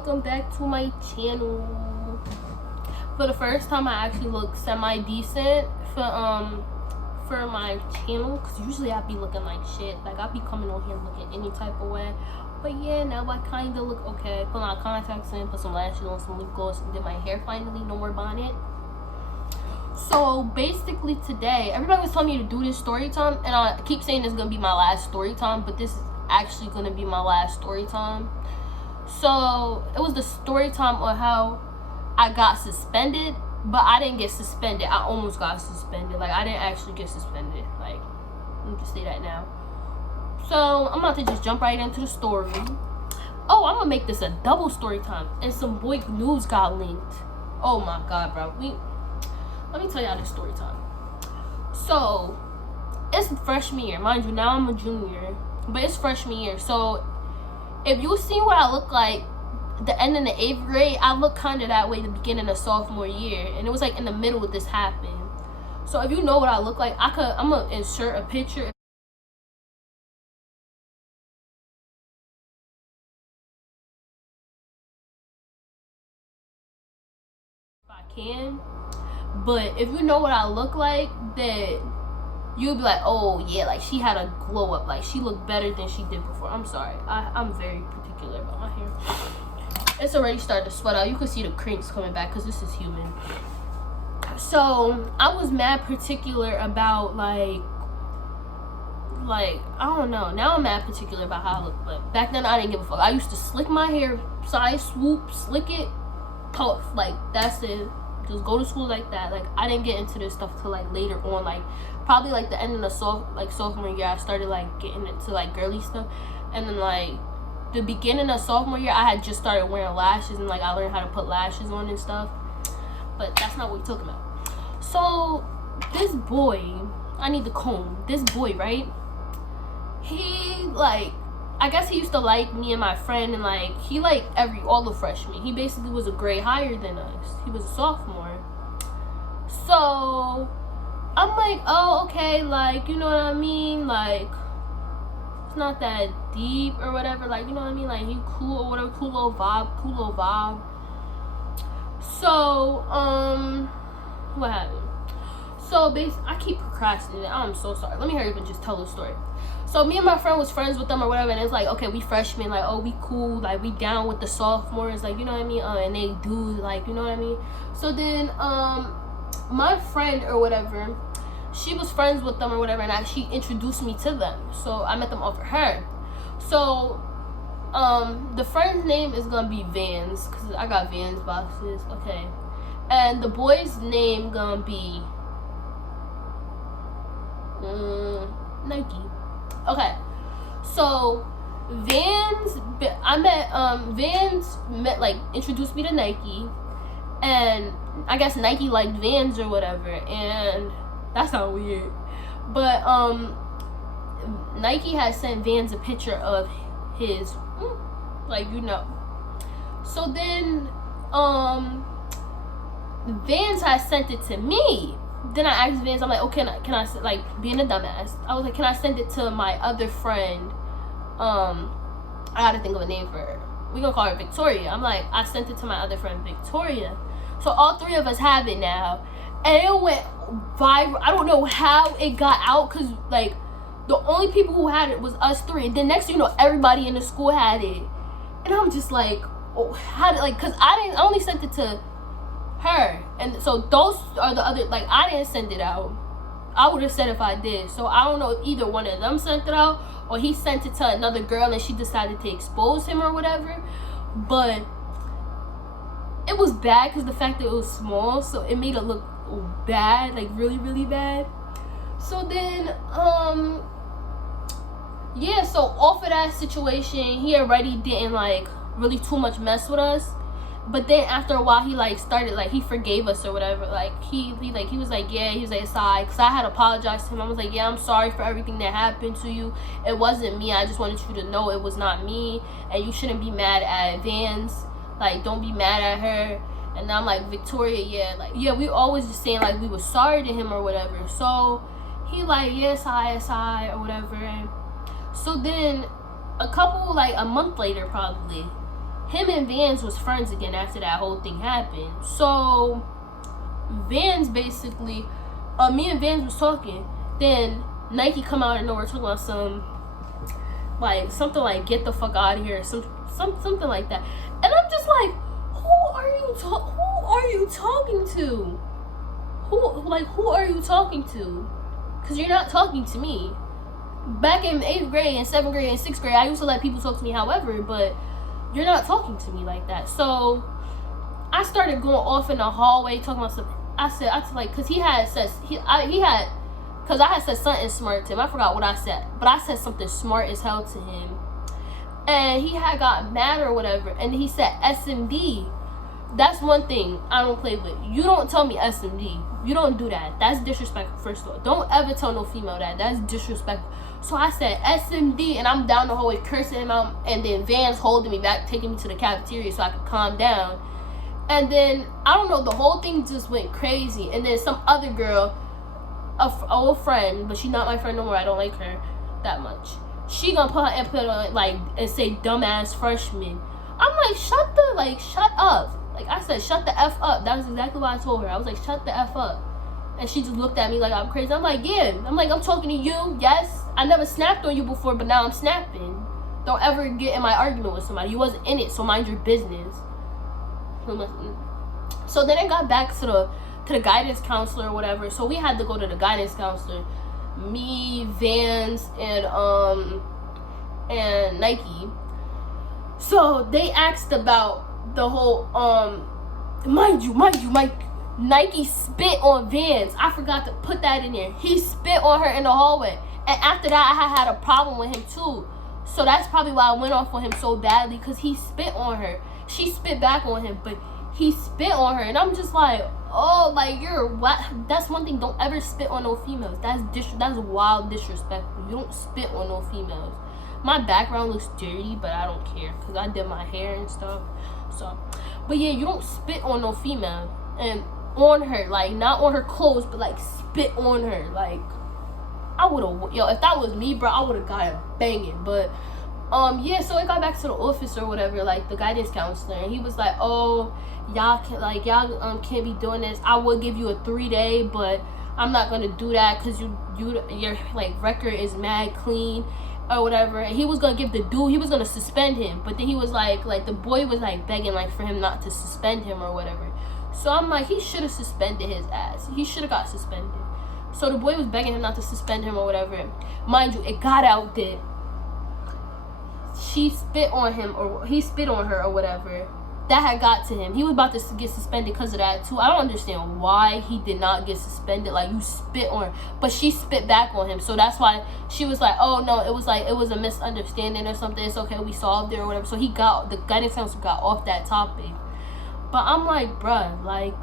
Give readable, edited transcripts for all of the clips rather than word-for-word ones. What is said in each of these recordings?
welcome back to my channel. For the first time, I actually look semi-decent for my channel, because usually I be looking like shit. Like, I be coming on here looking any type of way. But yeah, now I kind of look okay. Put my contacts in, put some lashes on, some lip gloss, and did my hair finally. No more bonnet. So basically today, everybody was telling me to do this story time, and I keep saying it's gonna be my last story time, but this is actually gonna be my last story time. So it was the story time on how I got suspended, but I didn't get suspended. I almost got suspended. Like, I didn't actually get suspended. Like, let me just say that now. So I'm about to just jump right into the story. Oh, I'm gonna make this a double story time, and some boy news got linked. Oh my god, bro. Let me tell y'all this story time. So it's freshman year, mind you. Now I'm a junior, but it's freshman year. So if you see what I look like the end of the 8th grade, I look kind of that way the beginning of sophomore year, and it was like in the middle of this happened. So if you know what I look like, I'm gonna insert a picture if I can. But if you know what I look like, then you'll be like, oh yeah, like she had a glow up, like she looked better than she did before. I'm sorry, I'm very particular about my hair. It's already starting to sweat out. You can see the crinkles coming back because this is human. So I was mad particular about like I don't know. Now I'm mad particular about how I look, but back then I didn't give a fuck. I used to slick my hair, side swoop, slick it, puff, like that's it. Just go to school like that. Like, I didn't get into this stuff till like later on, like probably like the end of the sophomore year. I started like getting into like girly stuff, and then like the beginning of sophomore year, I had just started wearing lashes, and like I learned how to put lashes on and stuff. But that's not what we're talking about. So this boy, I need the comb. This boy, right? He like, I guess he used to like me and my friend, and like he liked all the freshmen. He basically was a grade higher than us. He was a sophomore. So I'm like, oh okay, like, you know what I mean, like it's not that deep or whatever, like, you know what I mean, like he cool or whatever, cool little vibe. So what happened? So basically, I keep procrastinating. I'm so sorry. Let me hurry up and just tell the story. So me and my friend was friends with them or whatever, and it's like, okay, we freshmen, like, oh, we cool, like we down with the sophomores, like, you know what I mean, and they do, like, you know what I mean. So then my friend or whatever, she was friends with them or whatever, and she introduced me to them. So I met them off of her. So the friend's name is gonna be Vans, because I got Vans boxes, okay, and the boy's name gonna be Nike. Okay, so Vans like introduced me to Nike, and I guess Nike liked Vans or whatever, and that sounds weird, but Nike had sent Vans a picture of his, like, you know. So then Vans had sent it to me. Then I asked Vans, I'm like, oh, can I like, being a dumbass, I was like, can I send it to my other friend? I gotta think of a name for her. We gonna call her Victoria. I'm like, I sent it to my other friend Victoria. So all three of us have it now, and it went viral. I don't know how it got out, because like the only people who had it was us three, and then next thing you know, everybody in the school had it. And I'm just like, oh, how did, like, because I only sent it to her, and so those are the other, like, I didn't send it out. I would have said if I did. So I don't know if either one of them sent it out, or he sent it to another girl and she decided to expose him or whatever. But it was bad because the fact that it was small, so it made it look bad, like really, really bad. So then yeah, so off of that situation, he already didn't like really too much mess with us. But then after a while, he like started, like, he forgave us or whatever. Like he was like, yeah, he was like, sorry, because I had apologized to him. I was like, yeah, I'm sorry for everything that happened to you. It wasn't me. I just wanted you to know it was not me, and you shouldn't be mad at Vans. Like, don't be mad at her. And I'm like, Victoria, yeah, like, yeah, we always just saying like we were sorry to him or whatever. So he like, yes, I or whatever. And so then a month later probably, him and Vans was friends again after that whole thing happened. So Vans basically, me and Vans was talking. Then Nike come out of nowhere talking about something like get the fuck out of here, something like that. And I'm just like, who are you talking to? Who are you talking to? Because you're not talking to me. Back in 8th grade and 7th grade and 6th grade, I used to let people talk to me however, but you're not talking to me like that. So I started going off in the hallway talking about something. I said like, because I had said something smart to him. I forgot what I said, but I said something smart as hell to him, and he had got mad or whatever. And he said SMD. That's one thing I don't play with. You don't tell me SMD. You don't do that. That's disrespectful. First of all, don't ever tell no female that. That's disrespectful. So I said SMD, and I'm down the hallway cursing him out, and then Vans holding me back, taking me to the cafeteria so I could calm down. And then I don't know, the whole thing just went crazy. And then some other girl, a old friend, but she's not my friend no more. I don't like her that much. She gonna put her input on and say dumbass freshman. I'm like, shut up. Like I said, shut the F up. That was exactly what I told her. I was like, shut the F up. And she just looked at me like I'm crazy. I'm like, yeah. I'm talking to you. Yes. I never snapped on you before, but now I'm snapping. Don't ever get in my argument with somebody. You wasn't in it, so mind your business. So then I got back to the guidance counselor or whatever. So we had to go to the guidance counselor. Me, Vans, and Nike. So they asked about the whole mind you, Nike spit on Vans. I forgot to put that in there. He spit on her in the hallway. And after that, I had a problem with him too. So that's probably why I went off on him so badly, because he spit on her. She spit back on him, but he spit on her. And I'm just like, oh, like, you're what? That's one thing. Don't ever spit on no females. That's wild disrespectful. You don't spit on no females. My background looks dirty, but I don't care because I did my hair and stuff. So, but yeah, you don't spit on no female. And on her, like, not on her clothes, but like spit on her. Like, I would have, if that was me, bro, I would have got it banging. But yeah, so I got back to the office or whatever, like the guidance counselor, and he was like, oh, y'all can't be doing this. I will give you a 3-day, but I'm not gonna do that because your like record is mad clean or whatever. And he was gonna give the dude, he was gonna suspend him, but then he was like the boy was like begging like for him not to suspend him or whatever. So I'm like, he should have suspended his ass. He should have got suspended. So the boy was begging him not to suspend him or whatever. Mind you, it got out that she spit on him or he spit on her or whatever. That had got to him. He was about to get suspended because of that too. I don't understand why he did not get suspended. Like, you spit on her, but she spit back on him. So that's why she was like, oh no, it was a misunderstanding or something. It's okay, we solved it or whatever. So the guidance counselor got off that topic. But I'm like, bruh, like,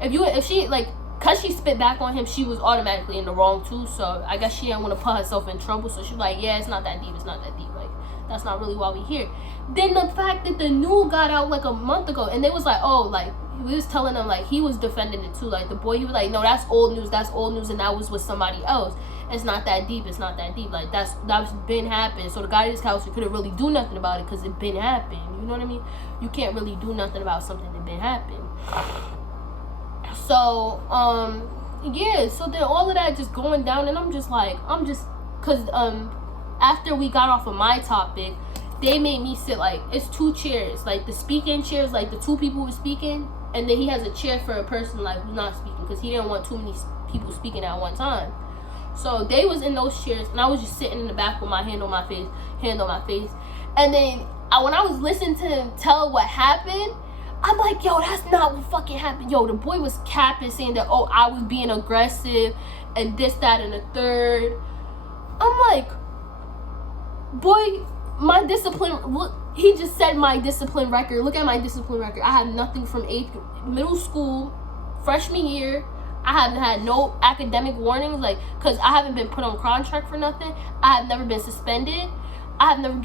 if she like, cause she spit back on him, she was automatically in the wrong too. So I guess she didn't want to put herself in trouble. So she was like, yeah, it's not that deep. Like, that's not really why we here. Then the fact that the news got out like a month ago, and they was like, oh, like, we was telling them, like, he was defending it too. Like, the boy, he was like, no, that's old news, and that was with somebody else. It's not that deep. Like, that's been happening. So the guidance counselor couldn't really do nothing about it because it been happened. You know what I mean? You can't really do nothing about something that been happened. So yeah, so then all of that just going down, and I'm just because after we got off of my topic, they made me sit, like, it's 2 chairs, like the speaking chairs, like the 2 people who speaking, and then he has a chair for a person like who's not speaking, because he didn't want too many people speaking at one time. So they was in those chairs, and I was just sitting in the back with my hand on my face. And then when I was listening to him tell what happened, I'm like, yo, that's not what fucking happened. Yo, the boy was capping, saying that, oh, I was being aggressive and this, that, and the third. I'm like, boy, my discipline, look, he just said my discipline record. Look at my discipline record. I had nothing from middle school, freshman year. I haven't had no academic warnings, like, because I haven't been put on contract for nothing. I have never been suspended. I have never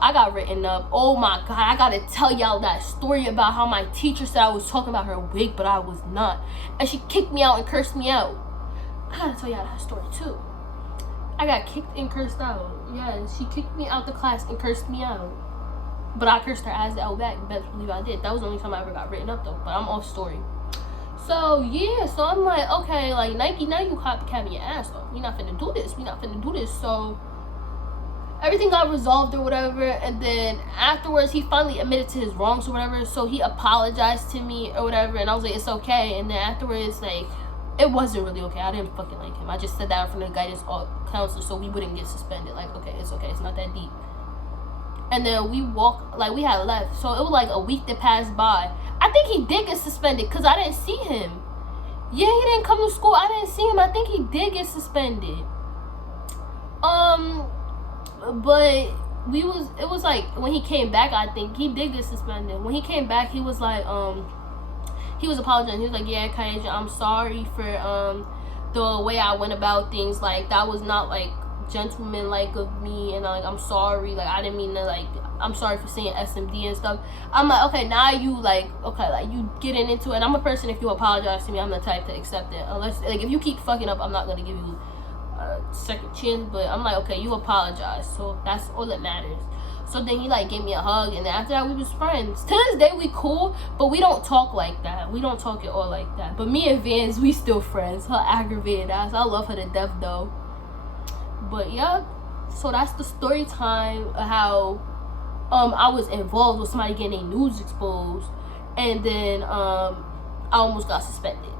I got written up. Oh my God, I gotta tell y'all that story about how my teacher said I was talking about her wig, but I was not. And she kicked me out and cursed me out. I gotta tell y'all that story too. I got kicked and cursed out. Yeah, she kicked me out the class and cursed me out. But I cursed her ass out back. Best believe I did. That was the only time I ever got written up though. But I'm off story. So yeah, so I'm like, okay, like Nike, now you copycatting your ass off. We not finna do this. We not finna do this. So everything got resolved or whatever, and then afterwards he finally admitted to his wrongs or whatever. So he apologized to me or whatever, and I was like, it's okay. And then afterwards, like, it wasn't really okay. I didn't fucking like him. I just said that in front of the guidance counselor so we wouldn't get suspended. Like, okay, it's not that deep. And then we walked, like, we had left. So it was like a week that passed by. I think he did get suspended because I didn't see him. Yeah, he didn't come to school. I didn't see him. I think he did get suspended. But it was like when he came back, I think he did get suspended. When he came back, he was like, he was apologizing. He was like, yeah, Kah-Asia, I'm sorry for the way I went about things. Like, that was not like gentleman-like of me, and like, I'm sorry, like, I didn't mean to, like, I'm sorry for saying SMD and stuff. I'm like, okay, now you like, okay, like, you getting into it. And I'm a person, if you apologize to me, I'm the type to accept it. Unless, like, if you keep fucking up, I'm not gonna give you a second chance. But I'm like, okay, you apologize, so that's all that matters. So then he like gave me a hug, and then after that we was friends. To this day we cool, but we don't talk like that. We don't talk at all like that. But me and Vans, we still friends. Her aggravated ass. I love her to death though. But yeah, so that's the story time of how I was involved with somebody getting their nudes exposed, and then I almost got suspended.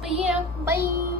But yeah, bye.